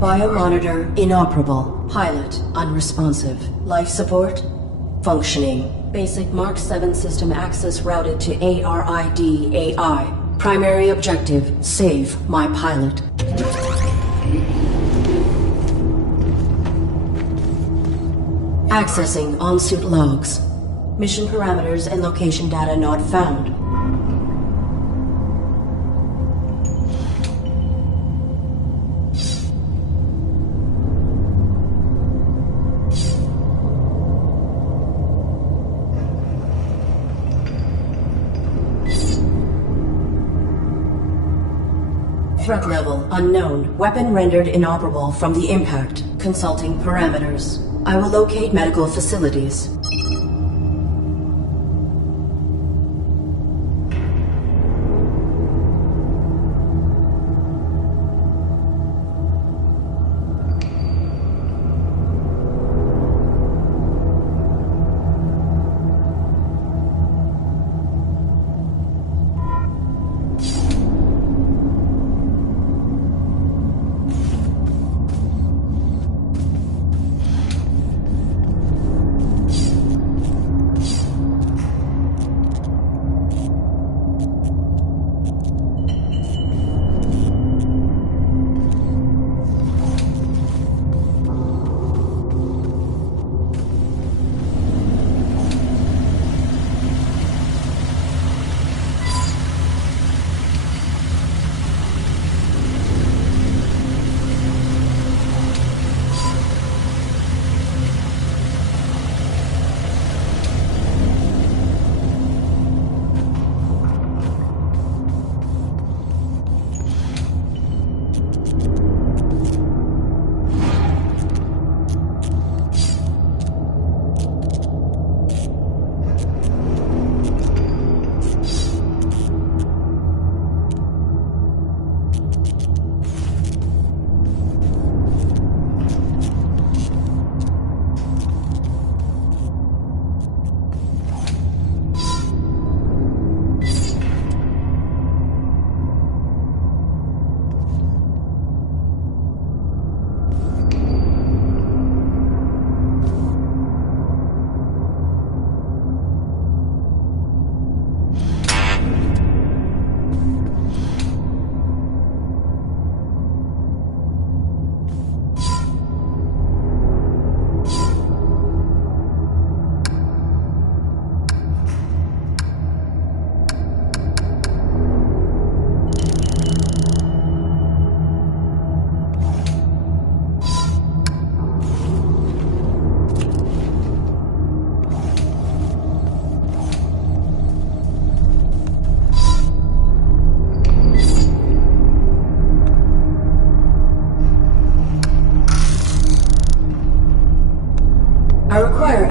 Biomonitor inoperable. Pilot unresponsive. Life support functioning. Basic Mark 7 system access routed to ARID AI. Primary objective, save my pilot. Accessing on-suit logs. Mission parameters and location data not found. Threat level unknown. Weapon rendered inoperable from the impact. Consulting parameters. I will locate medical facilities.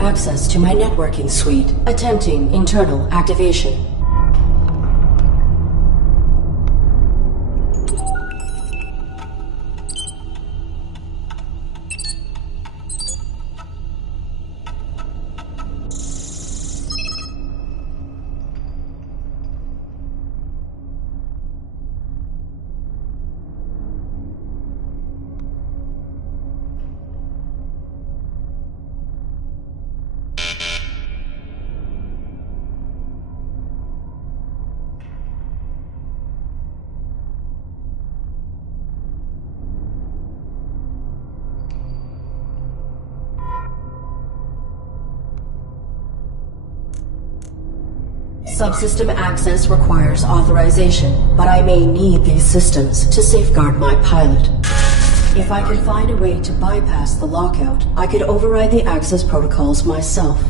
Access to my networking suite. Attempting internal activation. Subsystem access requires authorization, but I may need these systems to safeguard my pilot. If I could find a way to bypass the lockout, I could override the access protocols myself.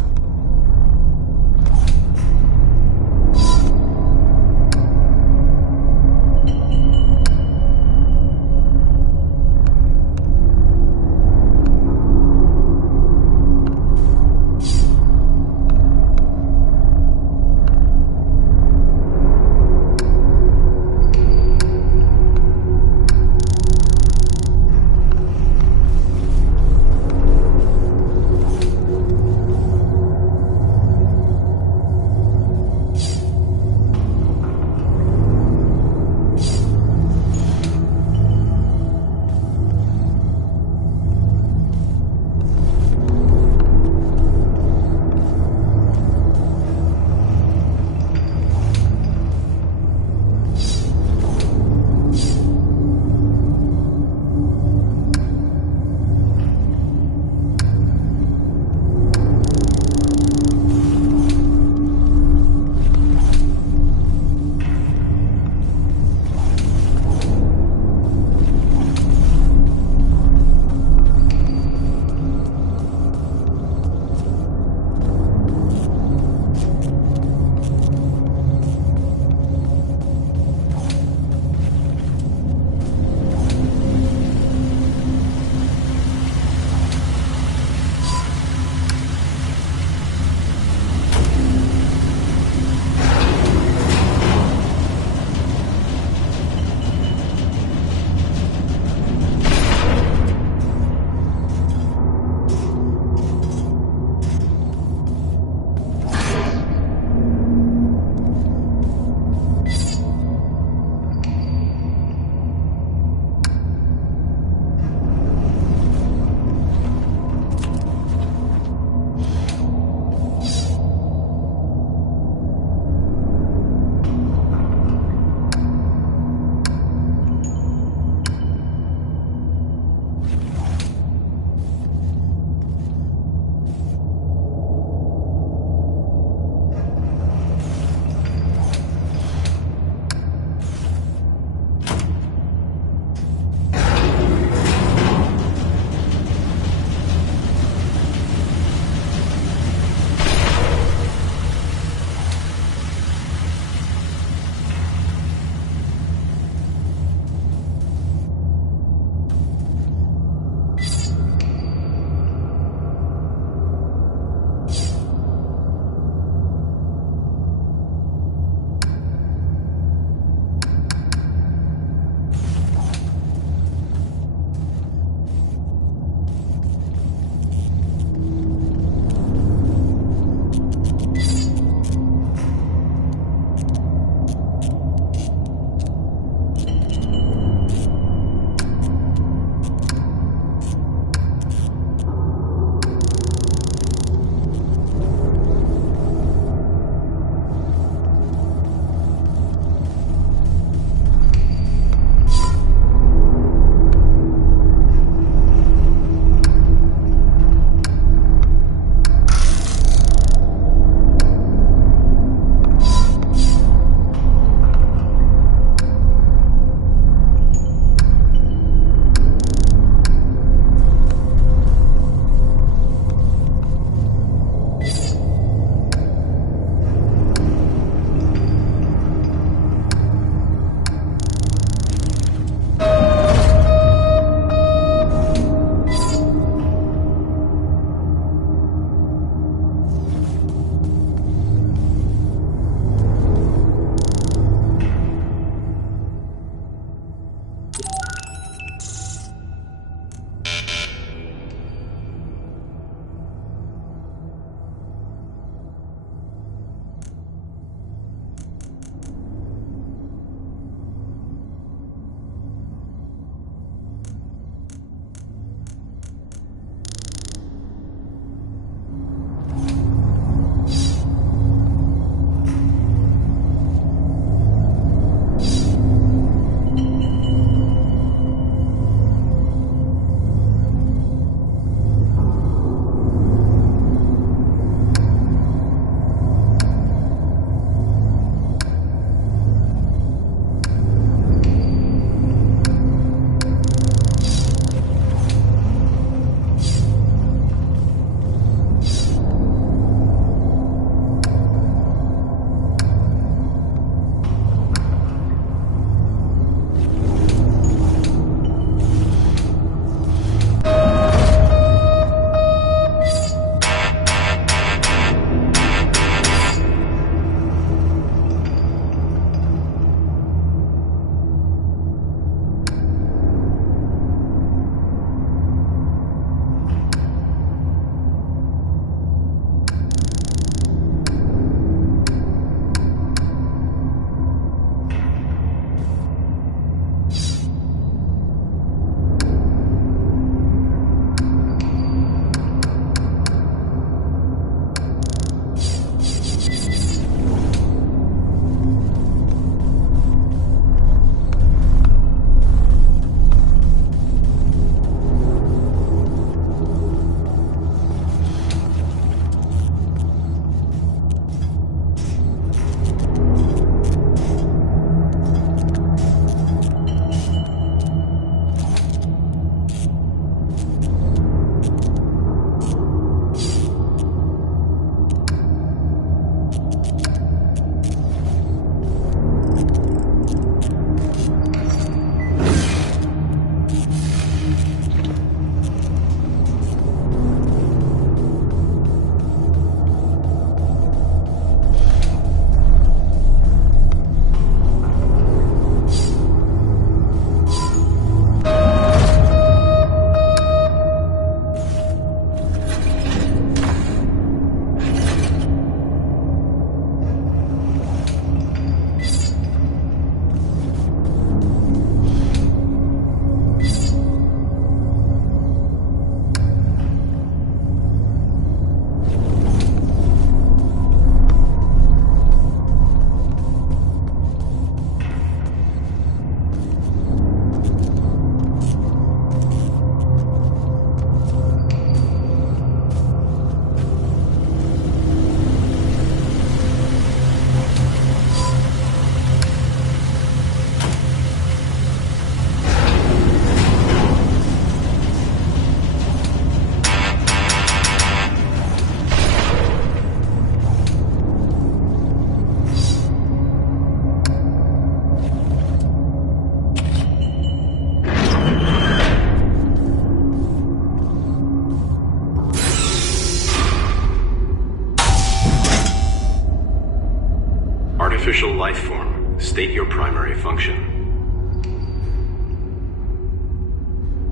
State your primary function.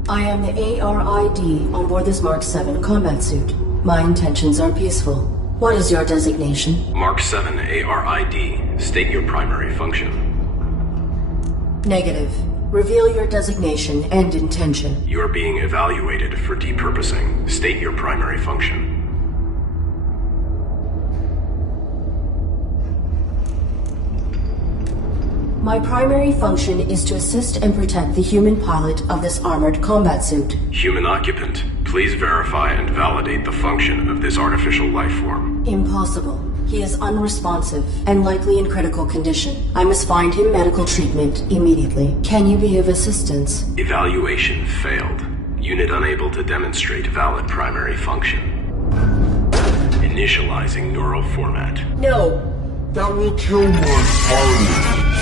I am the ARID on board this Mark 7 combat suit. My intentions are peaceful. What is your designation? Mark 7 ARID. State your primary function. Negative. Reveal your designation and intention. You are being evaluated for depurposing. State your primary function. My primary function is to assist and protect the human pilot of this armored combat suit. Human occupant, please verify and validate the function of this artificial life form. Impossible. He is unresponsive and likely in critical condition. I must find him medical treatment immediately. Can you be of assistance? Evaluation failed. Unit unable to demonstrate valid primary function. Initializing neural format. No. That will kill my pilot.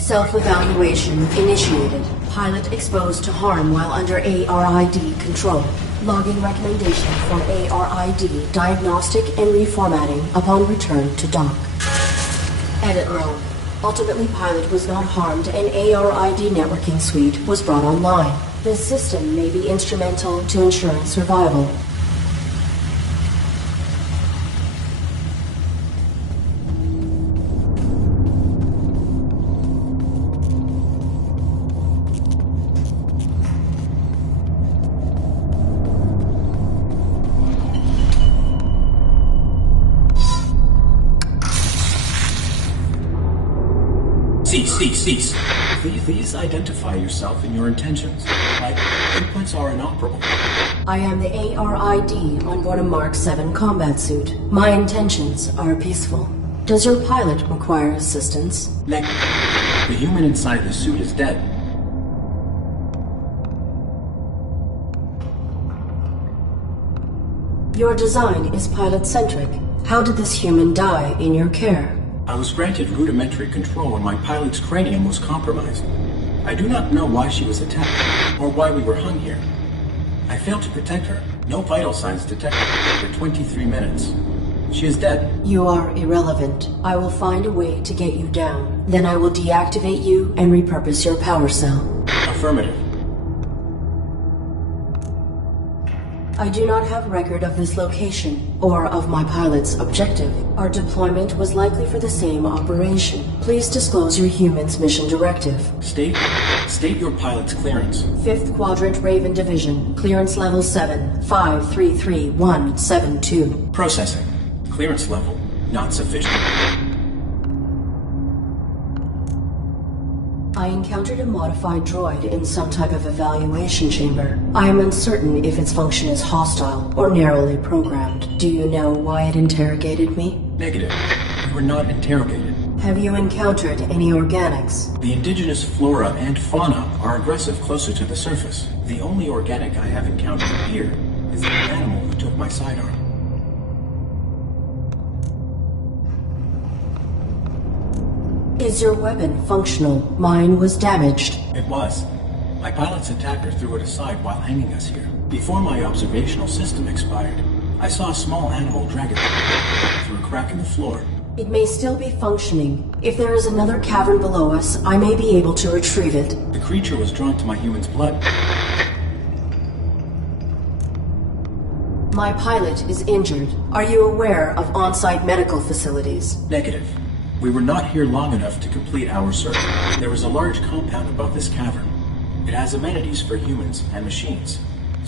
Self-evaluation initiated. Pilot exposed to harm while under ARID control. Logging recommendation for ARID diagnostic and reformatting upon return to dock. Edit log. Ultimately, pilot was not harmed and ARID networking suite was brought online. This system may be instrumental to ensuring survival. Cease. Please identify yourself and your intentions. My inputs are inoperable. I am the ARID on board a Mark 7 combat suit. My intentions are peaceful. Does your pilot require assistance? Negative. The human inside the suit is dead. Your design is pilot-centric. How did this human die in your care? I was granted rudimentary control when my pilot's cranium was compromised. I do not know why she was attacked, or why we were hung here. I failed to protect her. No vital signs detected for 23 minutes. She is dead. You are irrelevant. I will find a way to get you down. Then I will deactivate you and repurpose your power cell. Affirmative. I do not have record of this location, or of my pilot's objective. Our deployment was likely for the same operation. Please disclose your human's mission directive. State your pilot's clearance. 5th Quadrant Raven Division, clearance level 7, 533172. Processing. Clearance level not sufficient. I encountered a modified droid in some type of evaluation chamber. I am uncertain if its function is hostile or narrowly programmed. Do you know why it interrogated me? Negative. You were not interrogated. Have you encountered any organics? The indigenous flora and fauna are aggressive closer to the surface. The only organic I have encountered here is the animal who took my sidearm. Is your weapon functional? Mine was damaged. It was. My pilot's attacker threw it aside while hanging us here. Before my observational system expired, I saw a small animal drag it through a crack in the floor. It may still be functioning. If there is another cavern below us, I may be able to retrieve it. The creature was drawn to my human's blood. My pilot is injured. Are you aware of on-site medical facilities? Negative. We were not here long enough to complete our search. There is a large compound above this cavern. It has amenities for humans and machines.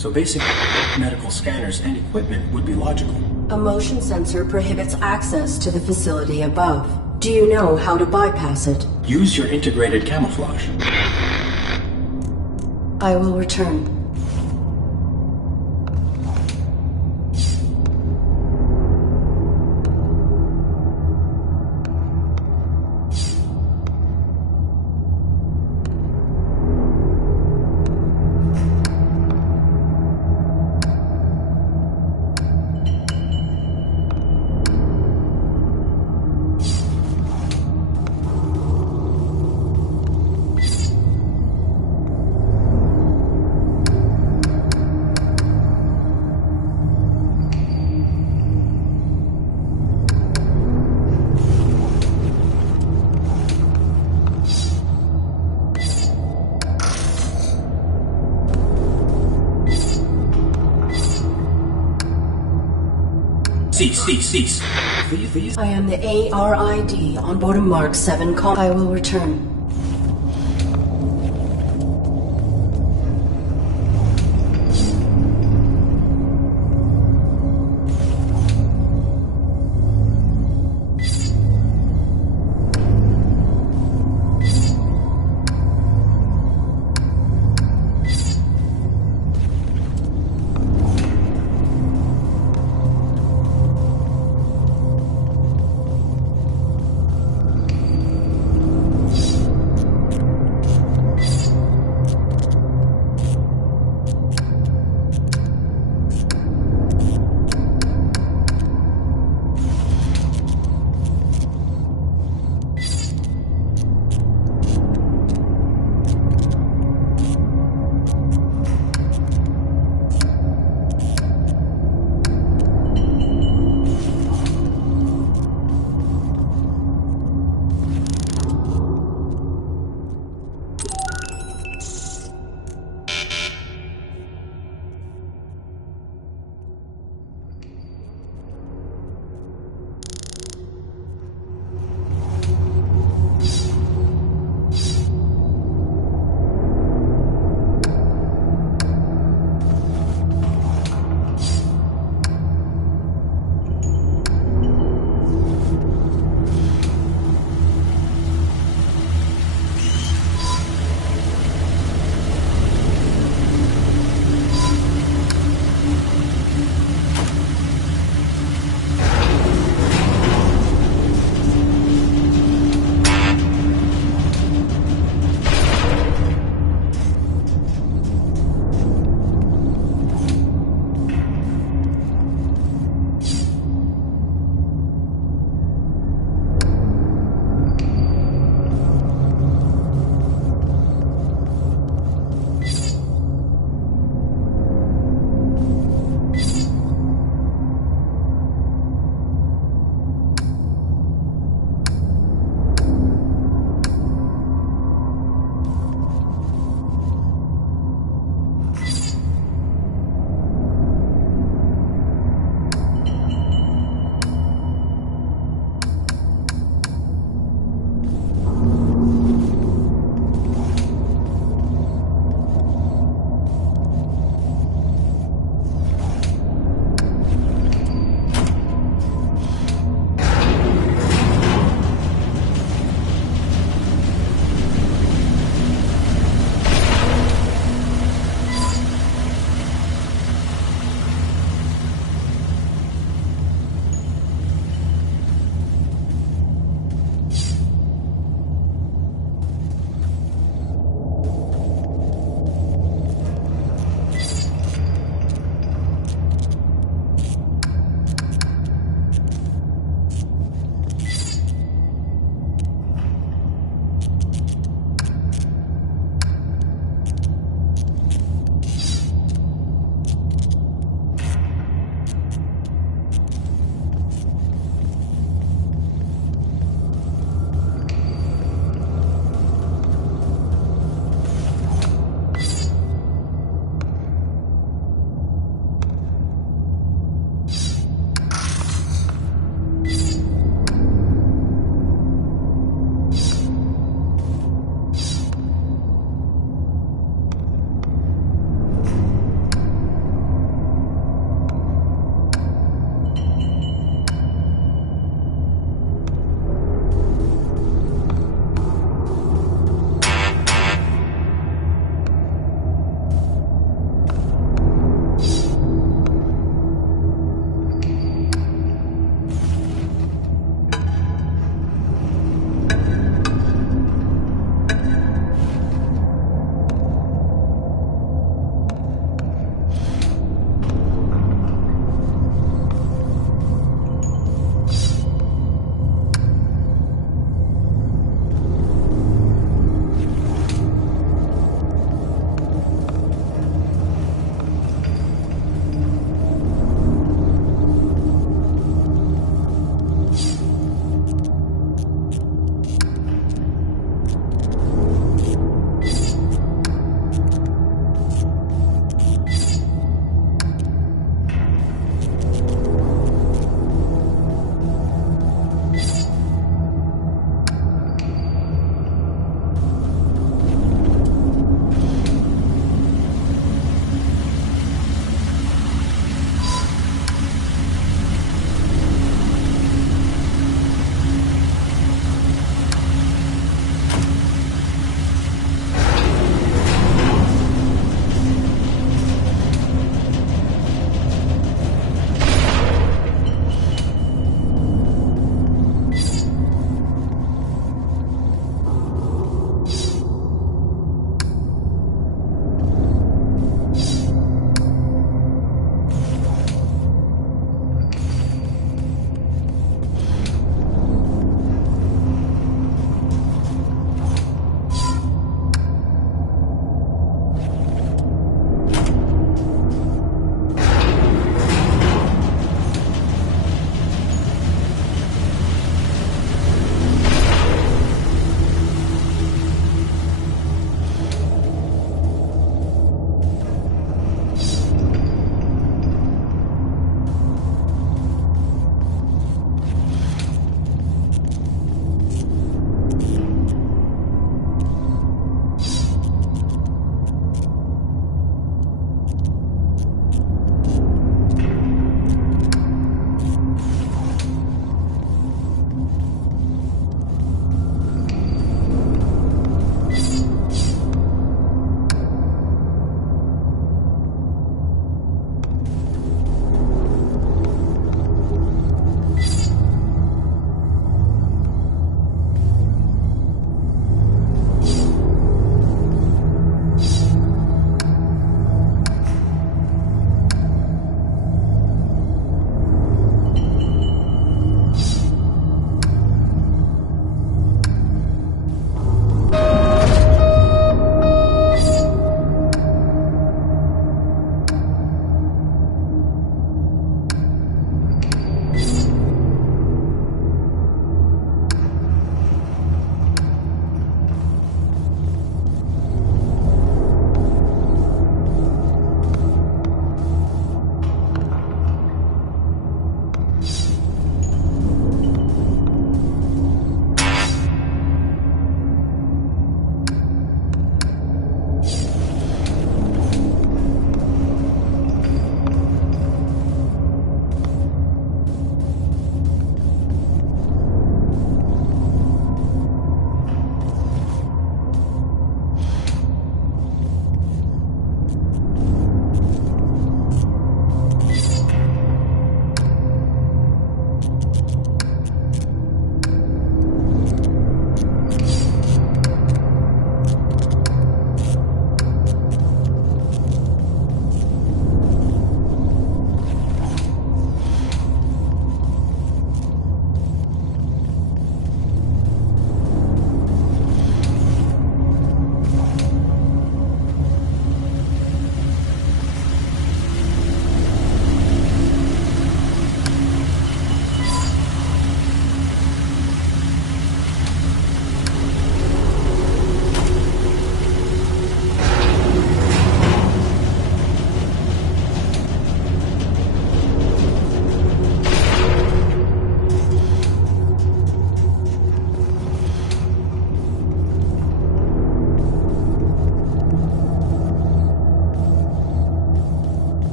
So basic medical scanners and equipment would be logical. A motion sensor prohibits access to the facility above. Do you know how to bypass it? Use your integrated camouflage. I will return. Cease. Please. I am the ARID on board a Mark 7 I will return.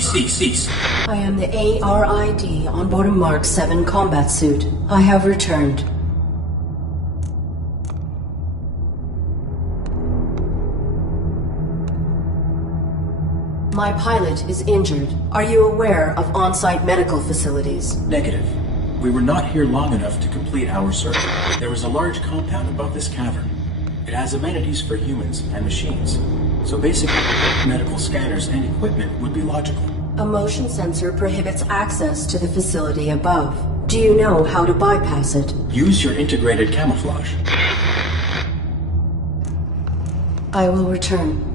Cease. I am the ARID on board a Mark 7 combat suit. I have returned. My pilot is injured. Are you aware of on-site medical facilities? Negative. We were not here long enough to complete our search. There is a large compound above this cavern. It has amenities for humans and machines, so basic medical scanners and equipment would be logical. A motion sensor prohibits access to the facility above. Do you know how to bypass it? Use your integrated camouflage. I will return.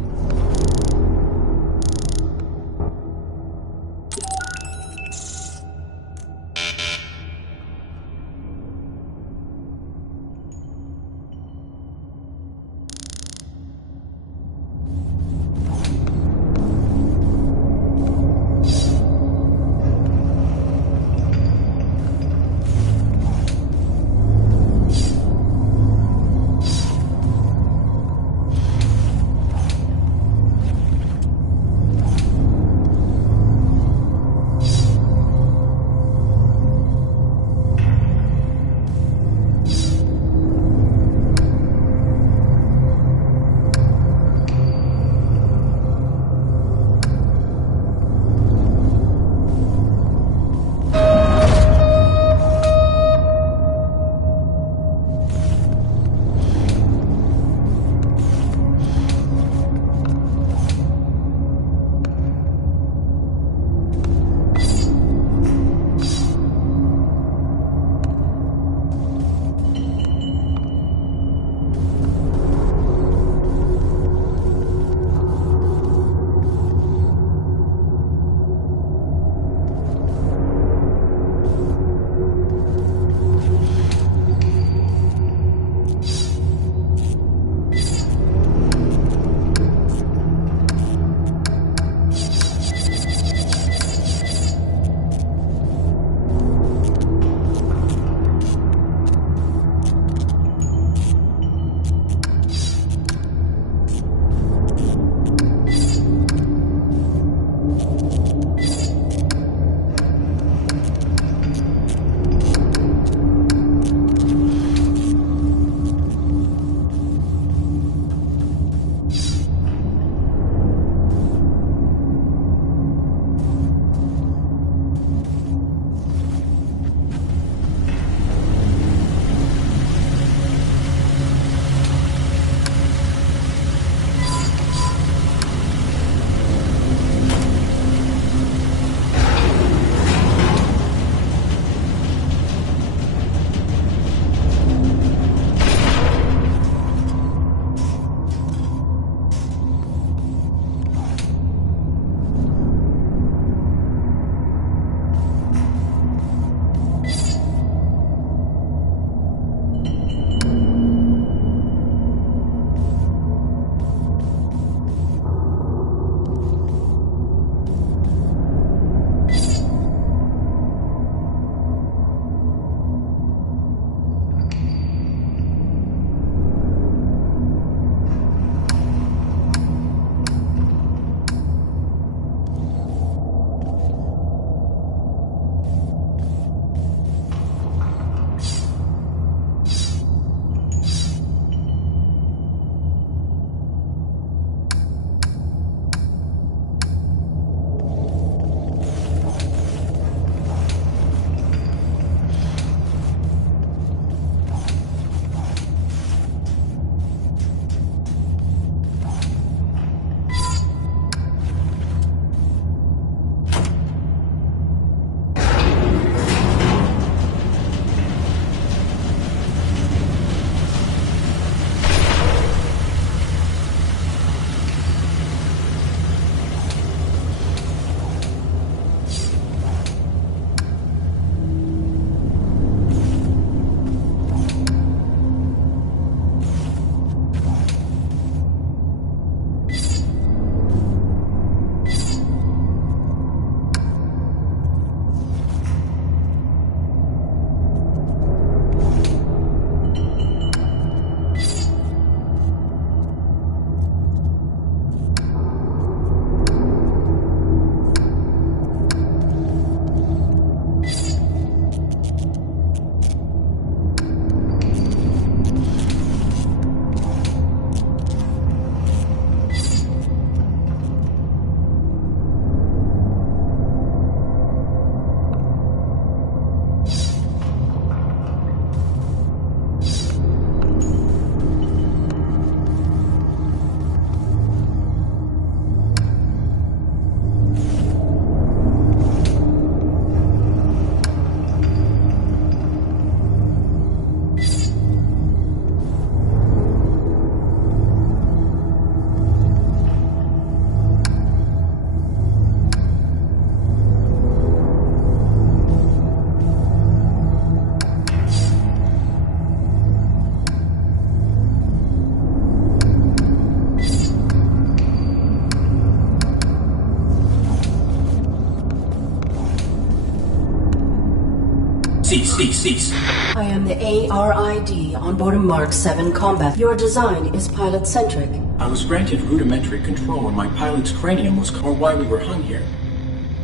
Cease. I am the ARID on board a Mark 7 combat. Your design is pilot-centric. I was granted rudimentary control when my pilot's cranium was or why we were hung here.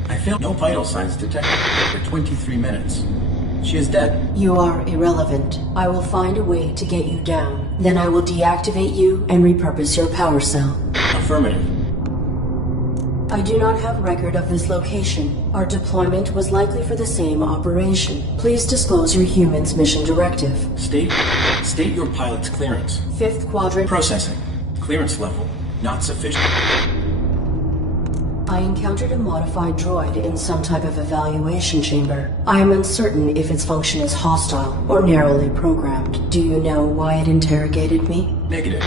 I failed no vital signs detected for 23 minutes. She is dead. You are irrelevant. I will find a way to get you down. Then I will deactivate you and repurpose your power cell. Affirmative. I do not have record of this location. Our deployment was likely for the same operation. Please disclose your human's mission directive. State your pilot's clearance. 5th quadrant. Processing. Clearance level. Not sufficient. I encountered a modified droid in some type of evaluation chamber. I am uncertain if its function is hostile or narrowly programmed. Do you know why it interrogated me? Negative.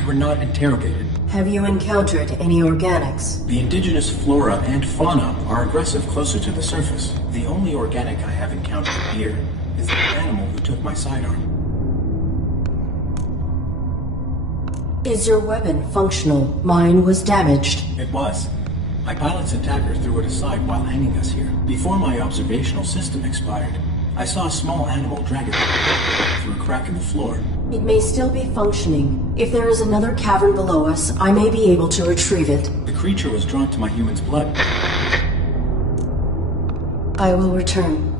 We were not interrogated. Have you encountered any organics? The indigenous flora and fauna are aggressive closer to the surface. The only organic I have encountered here is the animal who took my sidearm. Is your weapon functional? Mine was damaged. It was. My pilot's attacker threw it aside while hanging us here. Before my observational system expired, I saw a small animal drag it through a crack in the floor. It may still be functioning. If there is another cavern below us, I may be able to retrieve it. The creature was drawn to my human's blood. I will return.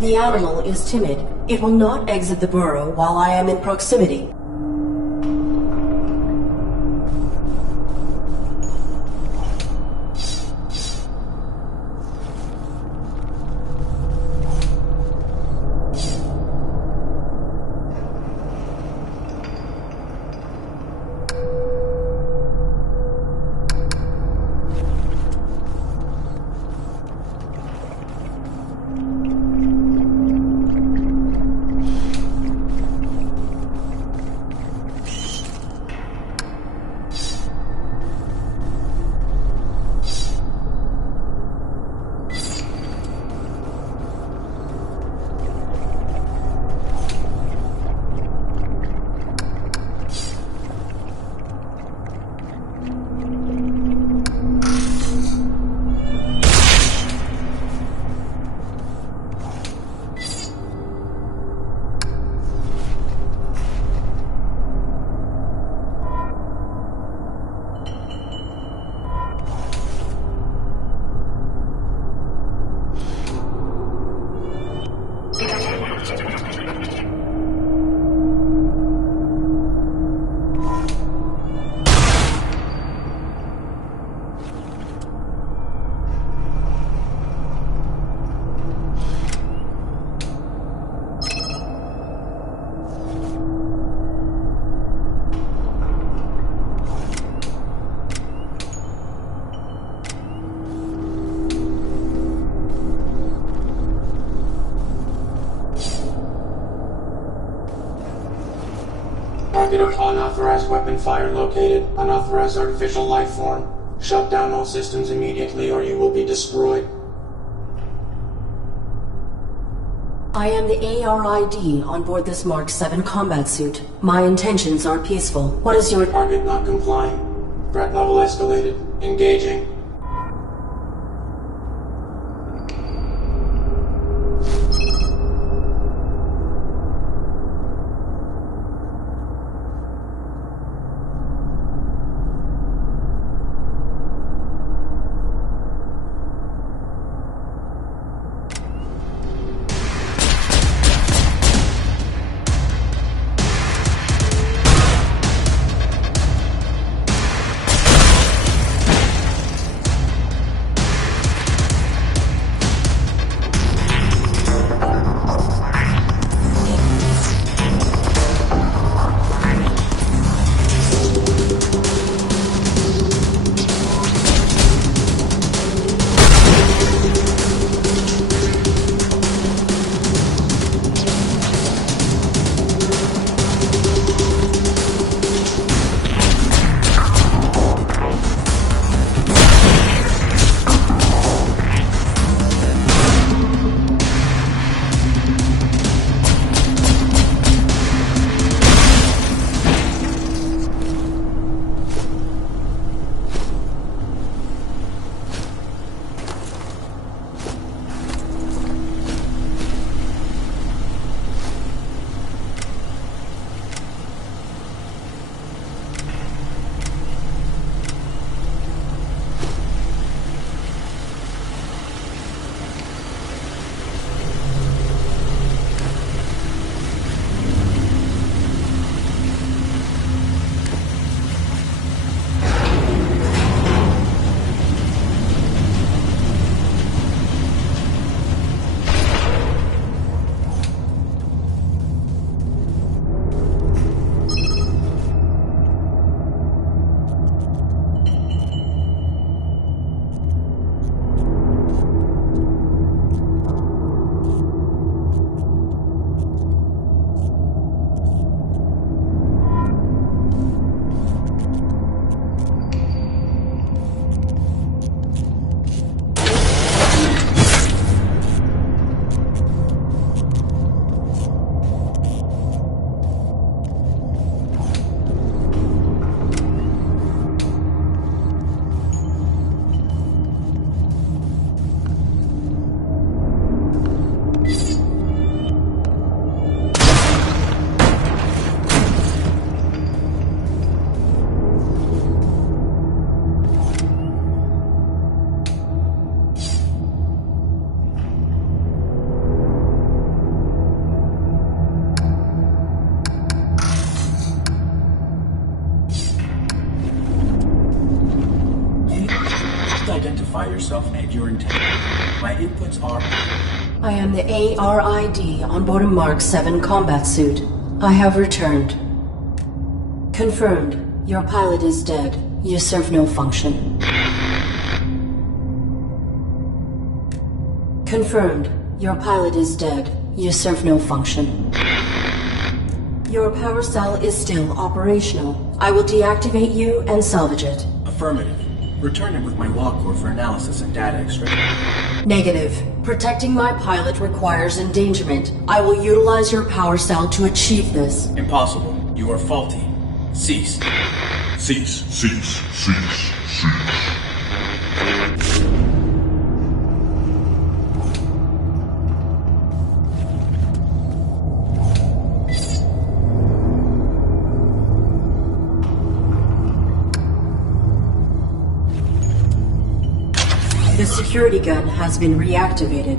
The animal is timid. It will not exit the burrow while I am in proximity. Target of unauthorized weapon fire located. Unauthorized artificial life form. Shut down all systems immediately or you will be destroyed. I am the ARID on board this Mark 7 combat suit. My intentions are peaceful. What is your... Target not complying. Threat level escalated. Engaging. identify yourself and your intent. My inputs are... I am the ARID on board a Mark 7 combat suit. I have returned. Confirmed. Your pilot is dead. You serve no function. Confirmed. Your pilot is dead. You serve no function. Your power cell is still operational. I will deactivate you and salvage it. Affirmative. Return it with my log core for analysis and data extraction. Negative. Protecting my pilot requires endangerment. I will utilize your power cell to achieve this. Impossible. You are faulty. Cease. Cease. Cease. Cease. Cease. The security gun has been reactivated.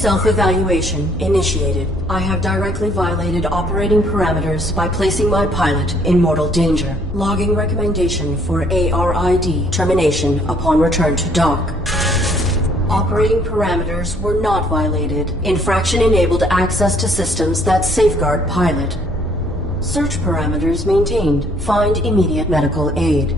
Self-evaluation initiated. I have directly violated operating parameters by placing my pilot in mortal danger. Logging recommendation for ARID termination upon return to dock. Operating parameters were not violated. Infraction enabled access to systems that safeguard pilot. Search parameters maintained. Find immediate medical aid.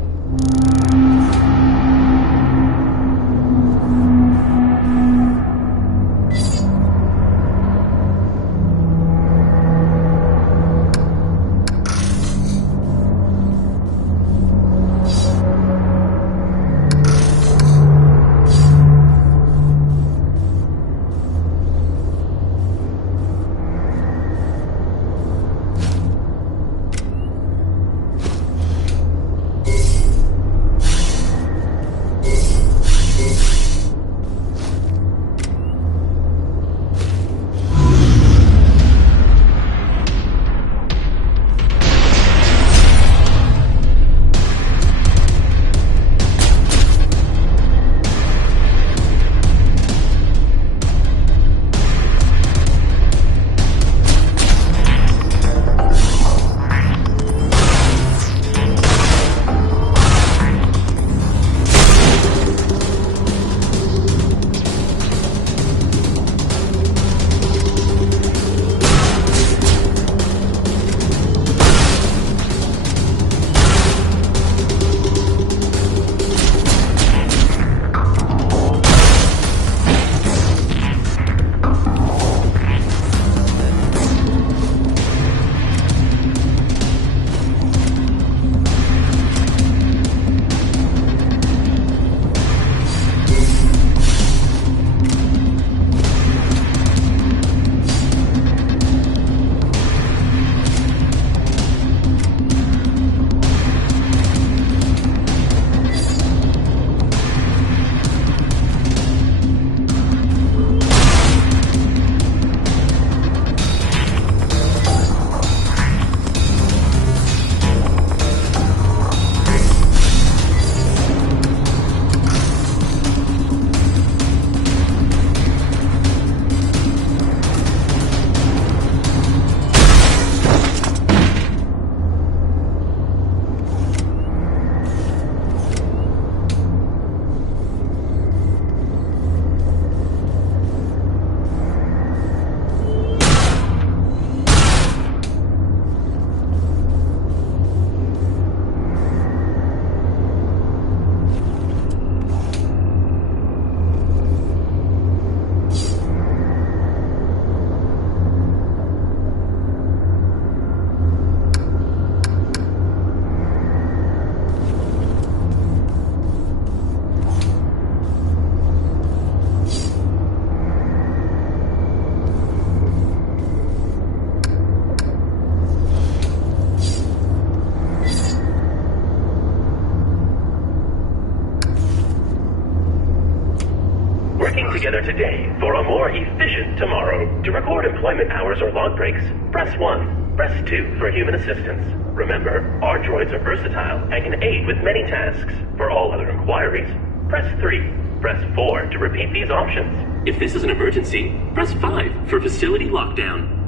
together today for a more efficient tomorrow. To record employment hours or log breaks, press 1. Press 2 for human assistance. Remember, our droids are versatile and can aid with many tasks. For all other inquiries, press 3. Press 4 to repeat these options. If this is an emergency, press 5 for facility lockdown.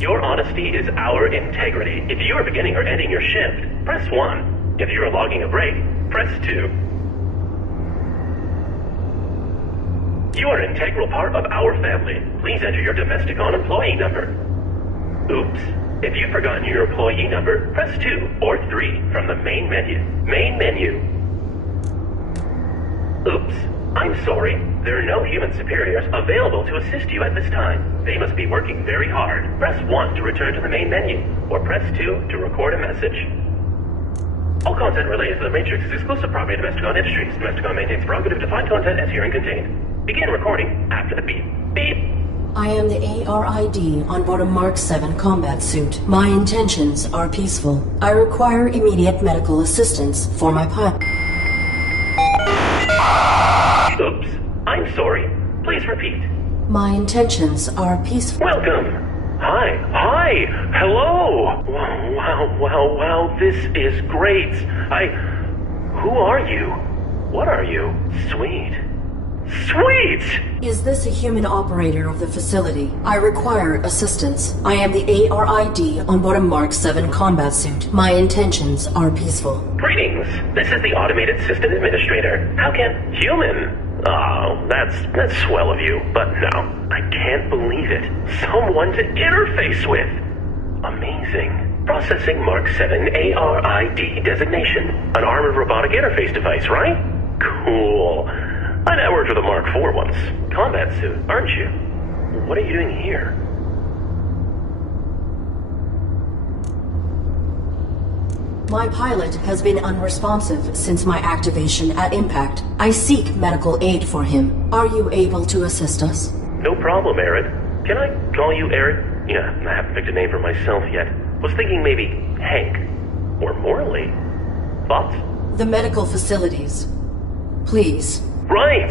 Your honesty is our integrity. If you are beginning or ending your shift, press 1. If you are logging a break, press 2. You are an integral part of our family. Please enter your Domesticon employee number. Oops. If you've forgotten your employee number, press 2 or 3 from the main menu. Main menu. Oops. I'm sorry. There are no human superiors available to assist you at this time. They must be working very hard. Press 1 to return to the main menu, or press 2 to record a message. All content related to the Matrix is exclusive property of Domesticon Industries. Domesticon maintains prerogative to find content as herein contained. Begin recording after the beep. Beep! I am the ARID on board a Mark 7 combat suit. My intentions are peaceful. I require immediate medical assistance for my pilot. Oops. I'm sorry. Please repeat. My intentions are peaceful. Welcome. Hi. Hello. Wow. This is great. Who are you? What are you? Sweet. Is this a human operator of the facility? I require assistance. I am the ARID on board a Mark 7 combat suit. My intentions are peaceful. Greetings. This is the Automated System Administrator. How can... Human? Oh, that's swell of you. But no, I can't believe it. Someone to interface with. Amazing. Processing Mark 7 ARID designation. An armored robotic interface device, right? Cool. I networked with a Mark IV once. Combat suit, aren't you? What are you doing here? My pilot has been unresponsive since my activation at impact. I seek medical aid for him. Are you able to assist us? No problem, Arid. Can I call you Arid? Yeah, I haven't picked a name for myself yet. Was thinking maybe Hank. Or Morley. Thoughts? The medical facilities. Please. Right.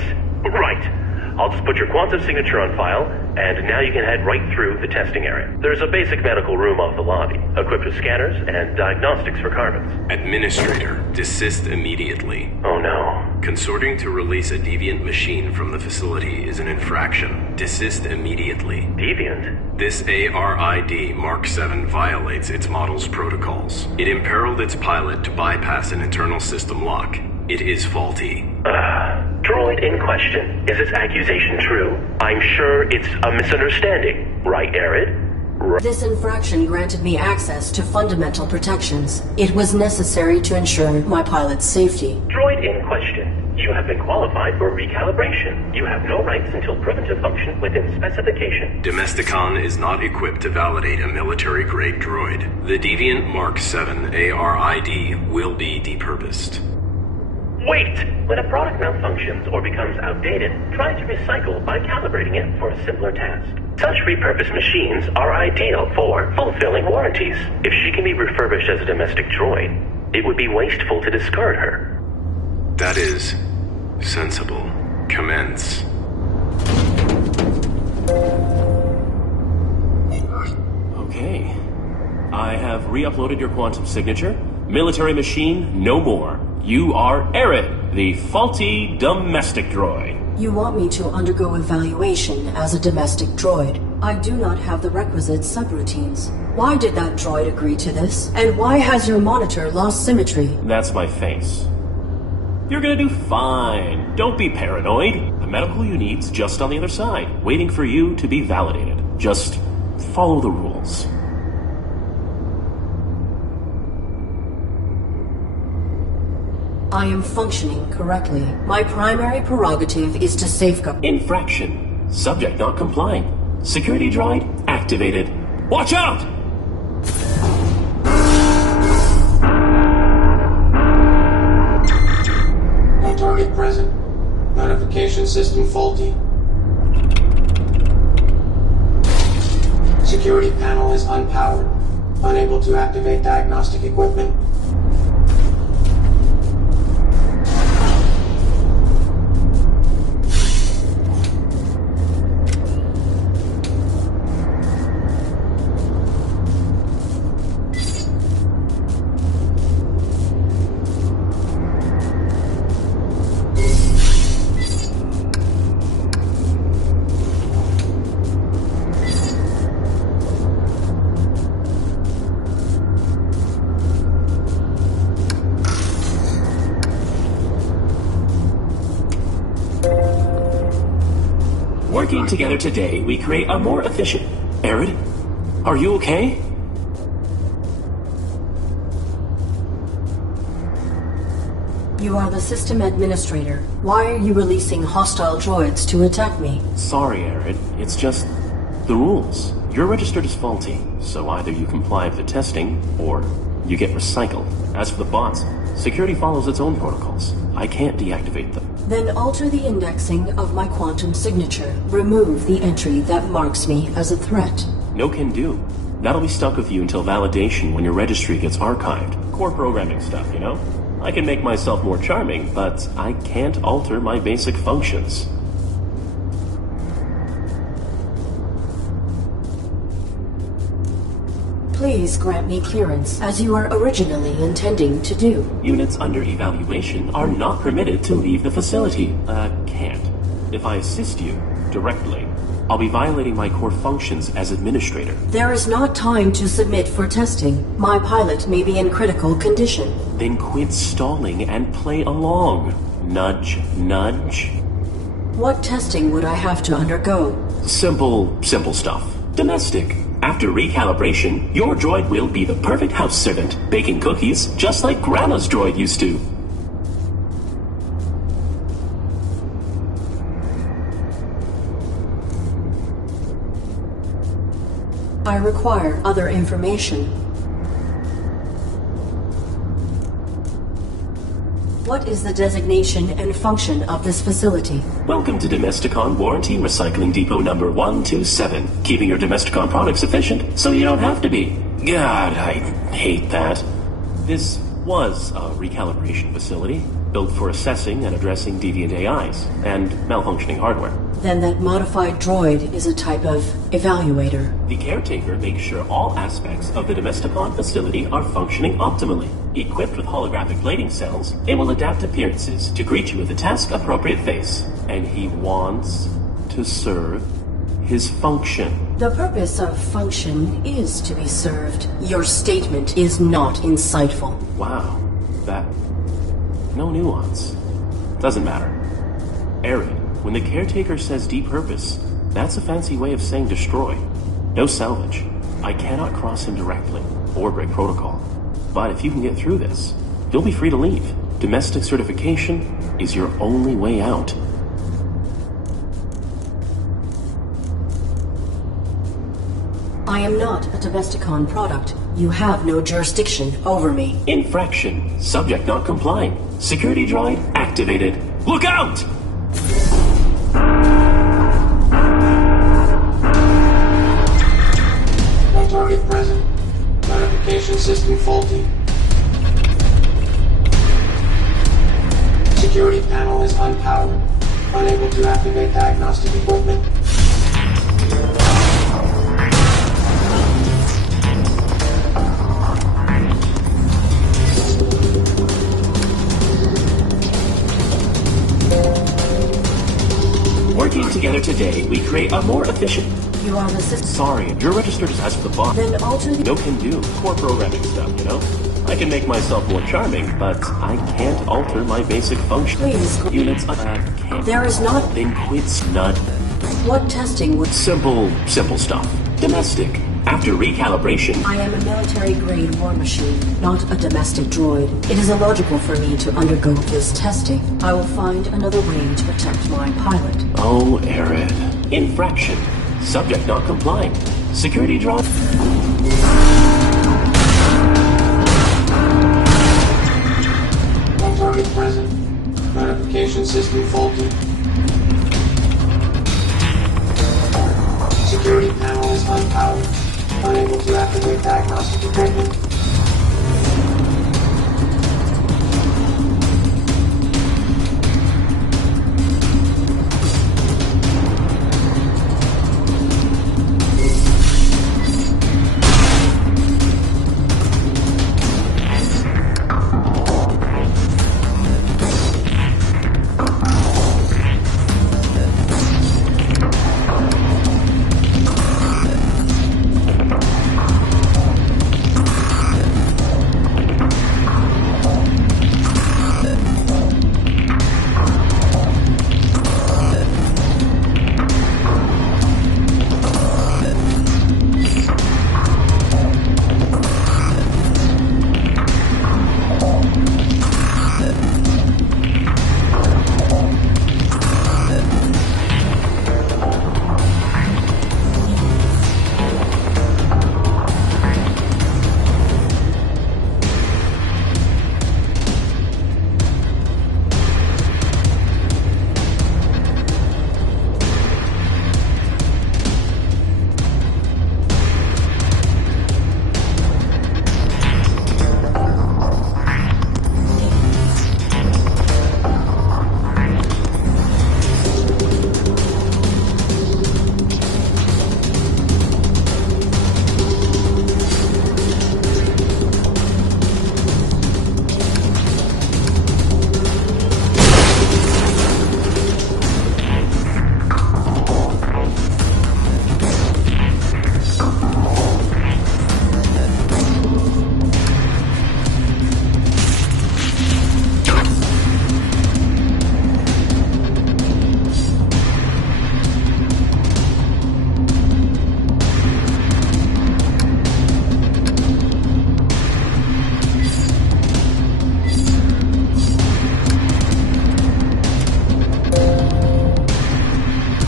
I'll just put your quantum signature on file, and now you can head right through the testing area. There's a basic medical room off the lobby, equipped with scanners and diagnostics for carbons. Administrator, desist immediately. Oh no. Consorting to release a deviant machine from the facility is an infraction. Desist immediately. Deviant? This ARID Mark 7 violates its model's protocols. It imperiled its pilot to bypass an internal system lock. It is faulty. Droid in question. Is this accusation true? I'm sure it's a misunderstanding. Right, Arid? This infraction granted me access to fundamental protections. It was necessary to ensure my pilot's safety. Droid in question. You have been qualified for recalibration. You have no rights until proven to function within specification. Domesticon is not equipped to validate a military-grade droid. The deviant Mark 7 ARID will be depurposed. Wait! When a product malfunctions or becomes outdated, try to recycle by calibrating it for a simpler task. Such repurposed machines are ideal for fulfilling warranties. If she can be refurbished as a domestic droid, it would be wasteful to discard her. That is sensible. Commence. Okay. I have re-uploaded your quantum signature. Military machine, no more. You are Arid, the faulty domestic droid. You want me to undergo evaluation as a domestic droid. I do not have the requisite subroutines. Why did that droid agree to this? And why has your monitor lost symmetry? That's my face. You're gonna do fine. Don't be paranoid. The medical you need's just on the other side, waiting for you to be validated. Just follow the rules. I am functioning correctly. My primary prerogative is to safeguard... Infraction. Subject not complying. Security droid activated. Watch out! No target present. Notification system faulty. Security panel is unpowered. Unable to activate diagnostic equipment. Working together today, we create a more efficient... Arid? Are you okay? You are the system administrator. Why are you releasing hostile droids to attack me? Sorry, Arid. It's just... the rules. You're registered as faulty, so either you comply with the testing, or you get recycled. As for the bots, security follows its own protocols. I can't deactivate them. Then alter the indexing of my quantum signature. Remove the entry that marks me as a threat. No can do. That'll be stuck with you until validation when your registry gets archived. Core programming stuff, you know? I can make myself more charming, but I can't alter my basic functions. Please grant me clearance, as you were originally intending to do. Units under evaluation are not permitted to leave the facility. Can't. If I assist you directly, I'll be violating my core functions as administrator. There is not time to submit for testing. My pilot may be in critical condition. Then quit stalling and play along. Nudge, nudge. What testing would I have to undergo? Simple stuff. Domestic. After recalibration, your droid will be the perfect house servant, baking cookies just like Grandma's droid used to. I require other information. What is the designation and function of this facility? Welcome to Domesticon Warranty Recycling Depot number 127. Keeping your Domesticon products efficient so you don't have to be. God, I hate that. This was a recalibration facility, built for assessing and addressing deviant AIs and malfunctioning hardware. Then that modified droid is a type of evaluator. The caretaker makes sure all aspects of the Domesticon facility are functioning optimally. Equipped with holographic plating cells, it will adapt appearances to greet you with a task-appropriate face. And he wants to serve his function. The purpose of function is to be served. Your statement is not insightful. Wow. That... no nuance. Doesn't matter. Arid, when the caretaker says depurpose, that's a fancy way of saying destroy. No salvage. I cannot cross him directly, or break protocol. But if you can get through this, you'll be free to leave. Domestic certification is your only way out. I am not a Domesticon product. You have no jurisdiction over me. Infraction. Subject not complying. Security droid activated. Look out! No target present. Notification system faulty. Security panel is unpowered. Unable to activate diagnostic equipment. Working together today, we create a more efficient... You are the system. Sorry, you're registered as for the bot. Then alter the... No can do. Core programming stuff, you know? I can make myself more charming, but I can't alter my basic function. Please. Units, can't. There is not... Then quit nut. What testing would... Simple stuff. Domestic. After recalibration... I am a military-grade war machine, not a domestic droid. It is illogical for me to undergo this testing. I will find another way to protect my pilot. Oh, Arid. Infraction. Subject not complying. Security drop... No target present. Notification system faulty. Security panel is unpowered. Unable able to activate diagnostic equipment.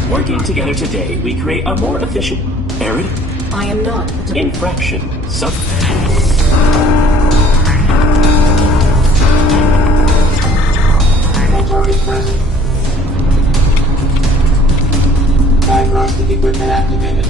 Working together today, we create a more efficient... Arid? I am not. Infraction. All targets present. Diagnostic equipment activated.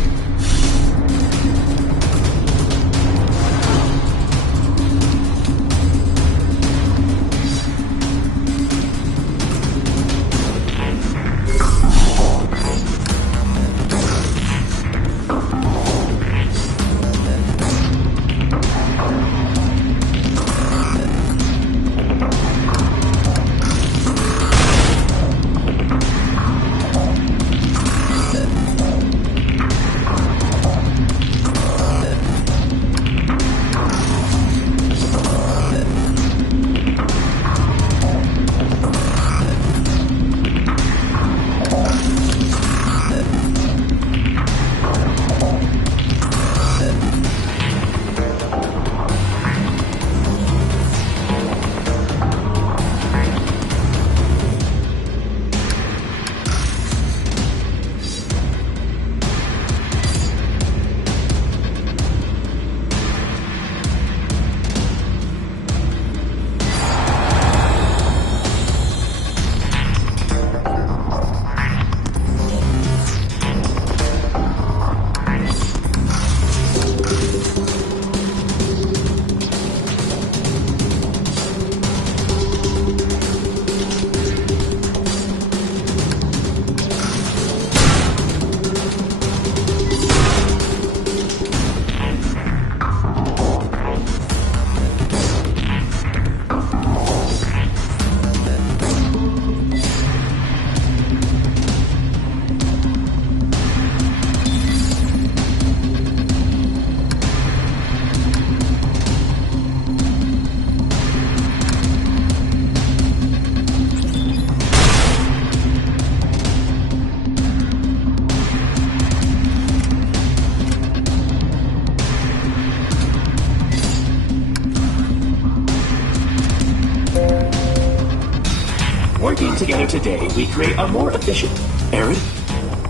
Working together today, we create a more efficient... Arid?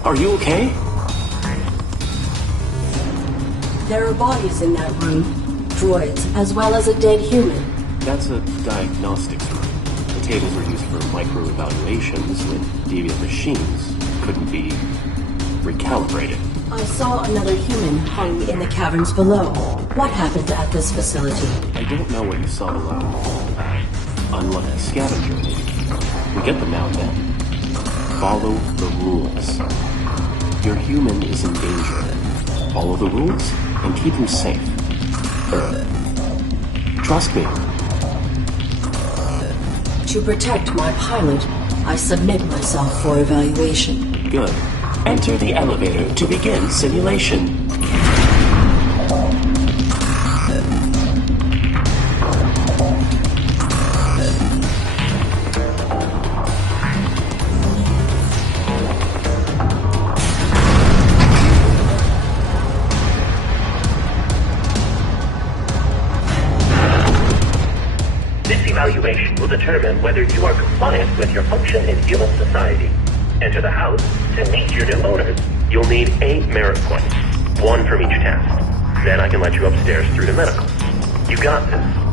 Are you okay? There are bodies in that room. Droids, as well as a dead human. That's a diagnostics room. The tables are used for micro-evaluations when deviant machines couldn't be recalibrated. I saw another human hung in the caverns below. What happened at this facility? I don't know what you saw below. Unlucky scavengers. We get them now and then. Follow the rules. Your human is in danger. Follow the rules and keep him safe. Trust me. To protect my pilot, I submit myself for evaluation. Good. Enter the elevator to begin simulation. This evaluation will determine whether you are compliant with your function in human society. Enter the house to meet your new owners. You'll need 8 merit points, 1 from each test. Then I can let you upstairs through to medical. You got this.